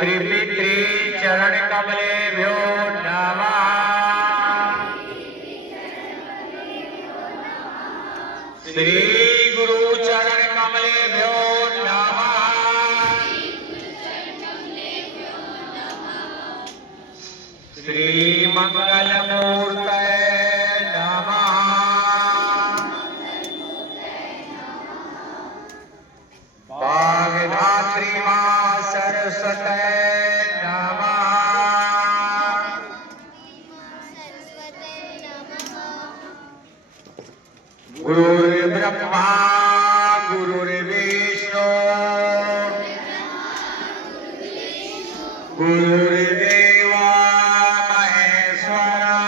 मातृपितृ चरण कमलेभ्यो नमः। श्री गुरु चरण कमलेभ्यो नमः। श्री मंगल मूर्तये नमः। वाग्धात्री मां सरस्वते नमः। गुरुर्ब्रह्मा गुरुर्विष्णु गुरुर्देव महेश्वरा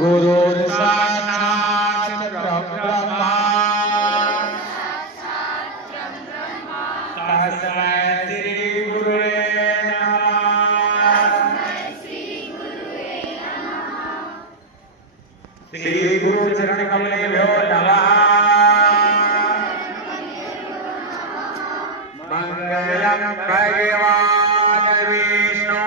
गुरुर्साक्षात् परब्रह्मा तस्मै श्री गुरुवे नमः। श्री गुरु चरण कमलेभ्यो नमः। मंगलम भगवान विष्णु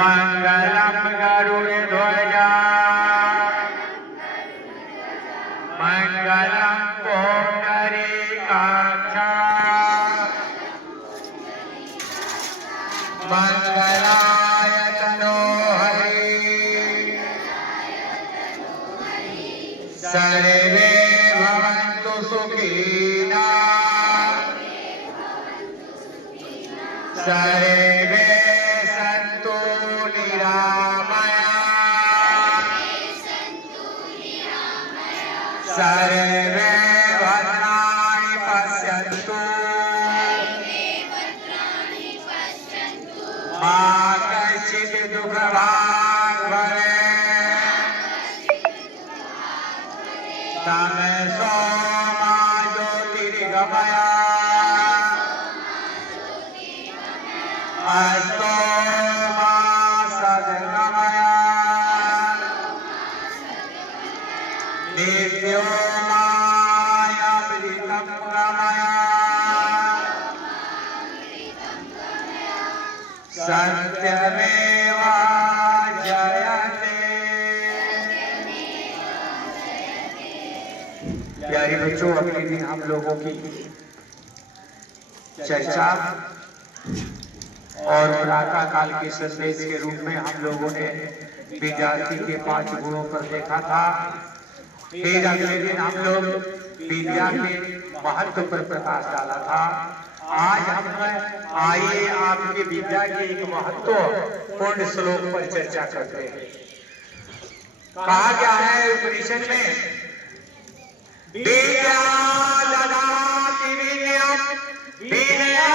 मंगलम गरुड़ध्वज मंगलम पुंडरीकाक्ष मंगलाय तनो सर्वे भवन्तु सुखिनः सर्वे सन्तु निरामयाः सर्वे भद्राणि पश्यन्तु मा कश्चित् दुःखभाग् भवेत्। तमसो मा ज्योतिर्गमय अस्तो मा सद्गमय दिव्यो मायामृतं गमय सत्यमेव जयते। प्यारे बच्चों, अगले दिन हम लोगों की चर्चा और प्रातः काल के संदेश के रूप में हम लोगों ने विद्यार्थी के 5 गुणों पर देखा था। फिर अगले दिन हम लोग विद्या के महत्व पर प्रकाश डाला था। आज हम आइए आपकी विद्या के एक महत्वपूर्ण श्लोक पर चर्चा करते हैं। कहा गया है उपनिषद में, विद्या ददाति विनयं विनया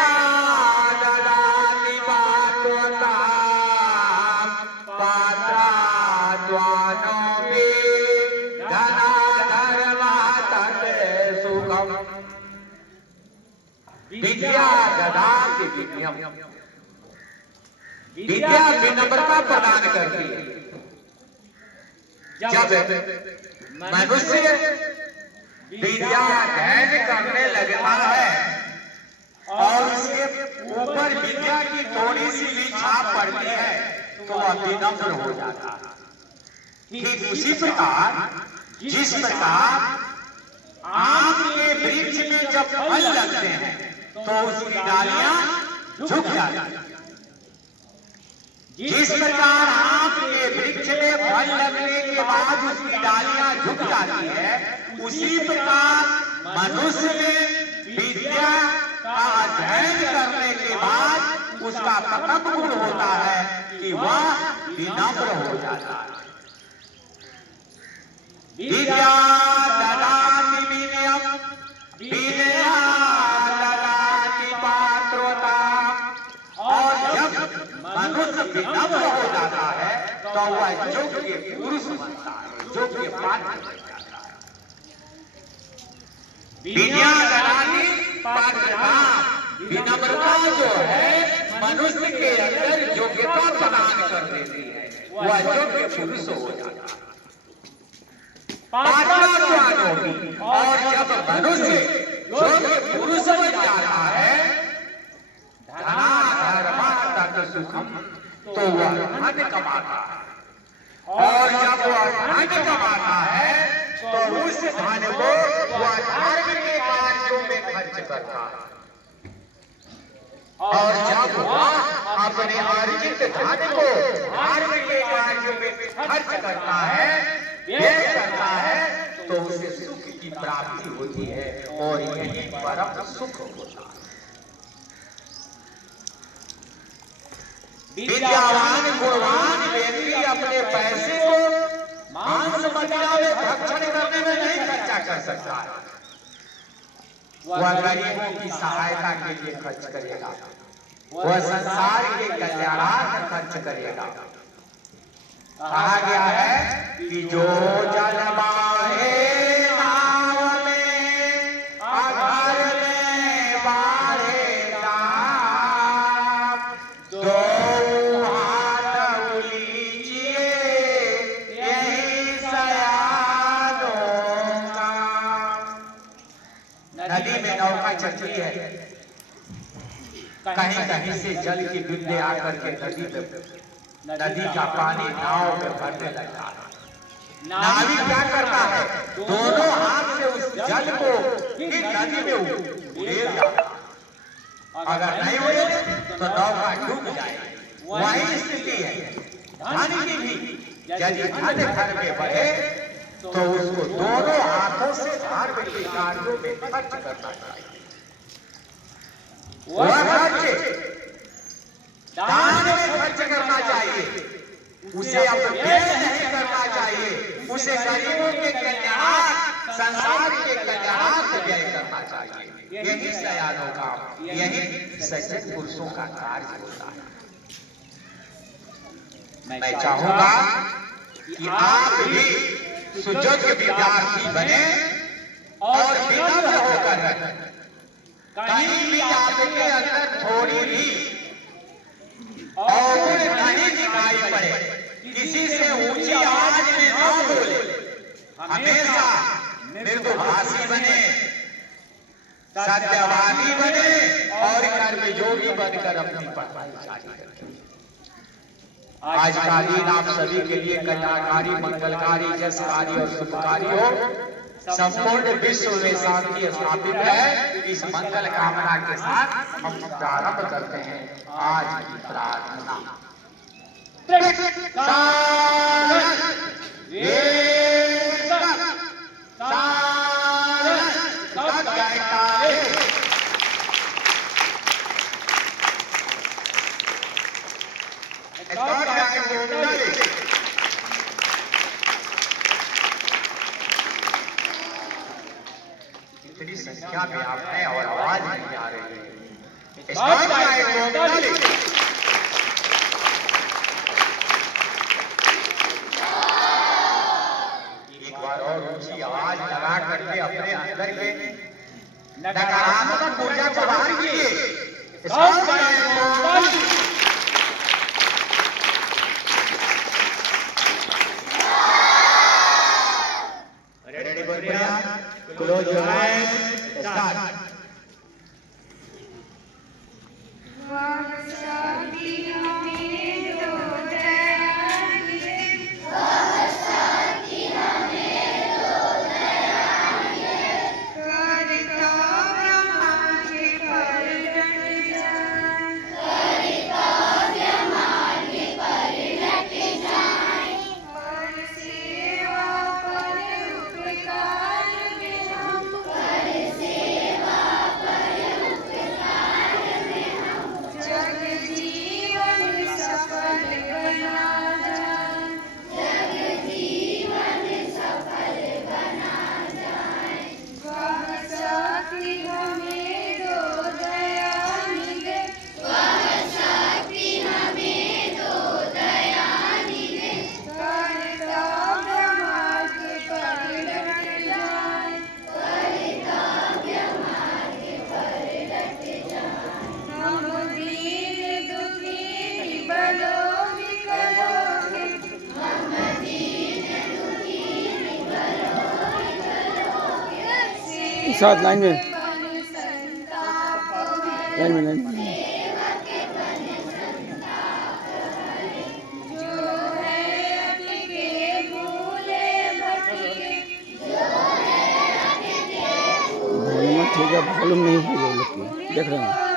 ददाति पात्रतां पात्रत्वानोऽपि धनाधर्मः तत् सुखम्। विद्या ददाति विनयं, विद्या विनम्रता प्रदान करती है। जब मनुष्य विद्या अध्ययन करने लगता है और उसके ऊपर विद्या की थोड़ी सी भी छाप पड़ती है तो वह विनम्र हो जाता है। ठीक उसी प्रकार जिस प्रकार आम के वृक्ष में जब फल लगते हैं तो उसकी डालियां झुक जाती हैं। जिस प्रकार आम के वृक्ष में फल लगने के बाद उसकी डालियां झुक जाती है, उसी प्रकार मनुष्य में विद्या का अध्ययन करने के बाद उसका प्रथम गुण होता है कि वह विनम्र हो जाता है। विद्या ददाति विनयं विनया ददाति पात्रतां। और जब मनुष्य विनम्र हो जाता है तो वह योग्य पुरुष बनता है, योग्य पात्र बन जाता है। विद्या ददाति पात्रतां, विनम्रता जो है मनुष्य के अंदर योग्यता प्रदान कर देती है, वह योग्य पुरुष हो जाता है। पांचवा ज्ञान होगी। और जब मनुष्य योग्य पुरुष बन जाता है, धना धर्मा तत् सुखम, तो वह धन कमाता है। और जब वह धन कमाता है तो उस धन को वह धर्म के कार्यों में खर्च करता है। और जब वह अपने अर्जित धन को धर्म के कार्यों में खर्च करता है, व्यय करता है, तो उसे सुख की प्राप्ति होती है। और यही परम सुख होता है। विद्यावान गुणवान व्यक्ति अपने पैसे को मांस मदिरा में भक्षण करने में नहीं खर्चा कर सकता है। वह गरीबों की सहायता के लिए खर्च करेगा, वह संसार के कल्याणार्थ खर्च करेगा। कहा गया है कि जो जल बाहे नाव में, अधर में बाढ़े नाव, दो हाथ उलीचिए यही सयानों का। नदी में नौका चलती है, कहीं कहीं से जल की बूंदें आकर के नदी का पानी नाव में भरने लगता है। नाविक क्या करता है? दोनों हाथ से उस जल को नदी में उड़ेलता है। अगर नहीं उड़े तो नौका डूब जाएगी। वही स्थिति है धन की भी। यदि धन घर में बढ़े तो उसको दोनों हाथों से धर्म के कार्यों में खर्च करना चाहिए। वह खर्च दान में खर्च करना चाहिए, उसे अपव्यय नहीं करना चाहिए। उसे गरीबों के कल्याण, संसार के कल्याणार्थ व्यय करना चाहिए। यही सयानों का, यही सज्जन पुरुषों का कार्य होता है। मैं चाहूंगा कि आप भी सुयोग्य विद्यार्थी बने और विनम्र होकर कहीं भी आपके अंदर थोड़ी भी अवगुण नहीं दिखाई पड़े, किसी से ऊंची आवाज में न बोले, हमेशा मृदुभाषी बने, सत्यवादी बने और कर्मयोगी बनकर अपनी पढ़ाई जारी रखें। आज का दिन आप सभी के लिए कल्याणकारी, मंगलकारी, यशकारी और शुभकारी हो। संपूर्ण विश्व में शांति स्थापित है। इस मंगल कामना के साथ हम प्रारंभ करते हैं आज की प्रार्थना। इतनी संख्या में आप हैं और आवाज नहीं आ रही है। एक बार और ऊंची आवाज लगा करके अपने अंदर के नकारात्मक ऊर्जा को बाहर कीजिए। Close your eyes. Start. साथ लाइन में लाइन में लाइन में। ठीक है, मालूम नहीं हुई है लोग की, देख रहे हैं।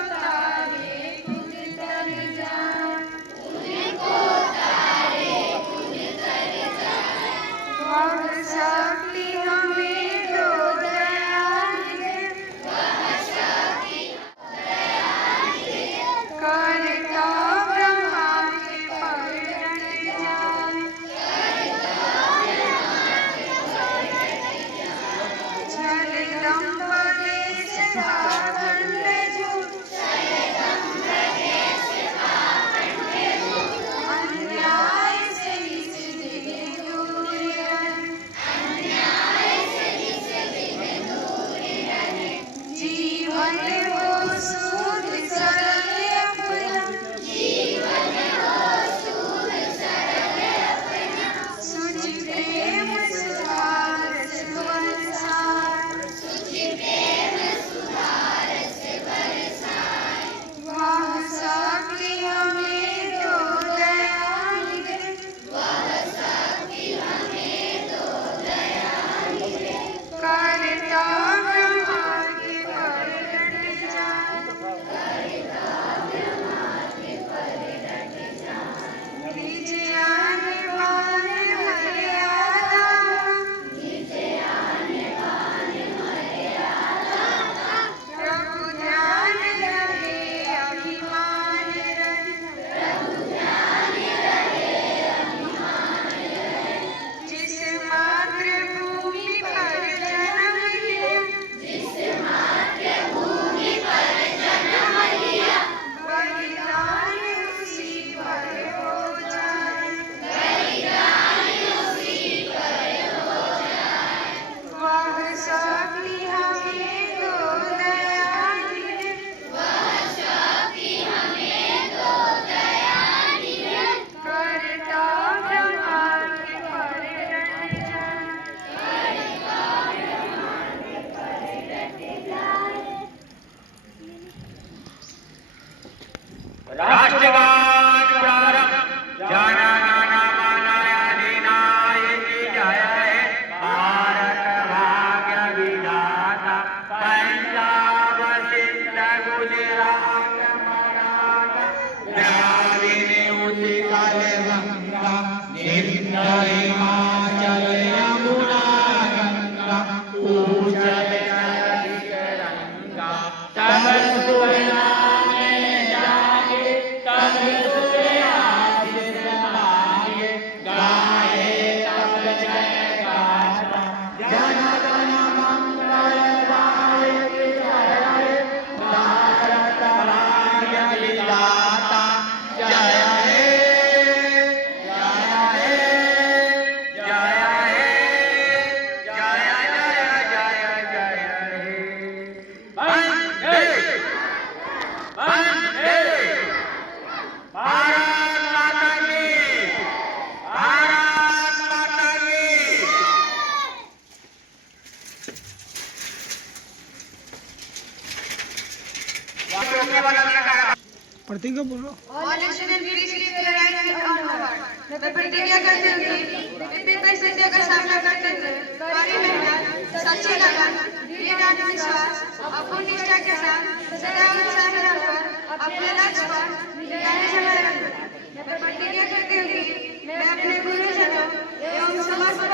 राष्ट्रगान प्रारंभ। जाना गाना मानाया दीनाय की जय है, भारत भाग्य विधाता, पंजाब सिंध गुजरात मराठा, द्राविड़ उत्कल गंगा, यमुना हिमाचल यमुना गंगा, उज्जल नदी तरंगा, तब सुना प्रतिज्ञा बोलो। मैं प्रतिज्ञा करती हूँ कि विपरीत स्थितियों का सामना करते हुए कड़ी मेहनत, सच्ची लगन, दृढ़ आत्मविश्वास और पूर्ण निष्ठा के साथ सदा उत्साही रहकर अपने लक्ष्य पर निशाने चला रहूंगा। मैं प्रतिज्ञा करती हूँ कि मैं अपने गुरुजनों एवं समाज पर